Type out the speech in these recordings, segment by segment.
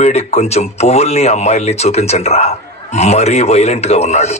వీడికి కొంచెం పువ్వుల్ని అమ్మాయిల్ని చూపించండి రా, మరీ వైలెంట్ గా ఉన్నాడు.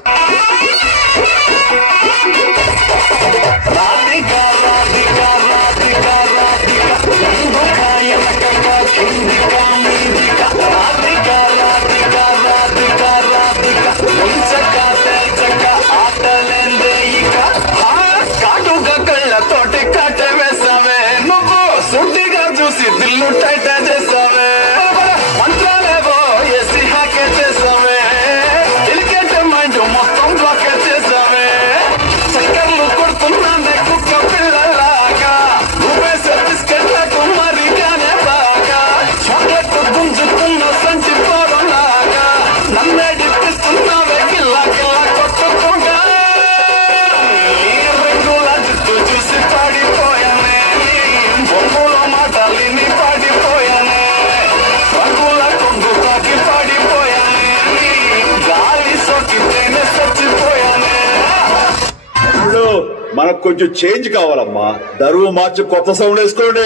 మనకు కొంచెం చేంజ్ కావాలమ్మా. దరువు మార్చి కొత్త సౌండ్ వేసుకోండి.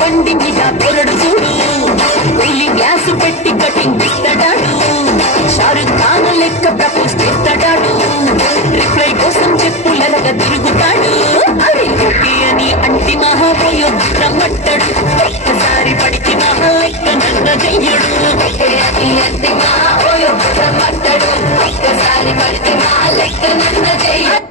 బండి మీద పొరడు చూడు, కూలి గ్యాస్ పెట్టి కటింగ్ ఇస్తాడాడు, షారుఖ్ ఖాన్ లెక్క ప్రపోజ్ చేస్తాడాడు, రిప్లై కోసం చెప్పులరగా తిరుగుతాడు, అరే ఓకే అని అంటి మహాపోయో రమ్మంటాడు, ఒక్కసారి పడితే మహా లెక్క నన్న చెయ్యడు, అంటి మహాపోయో రమ్మంటాడు, ఒక్కసారి పడితే మహా లెక్క నన్న చెయ్యడు.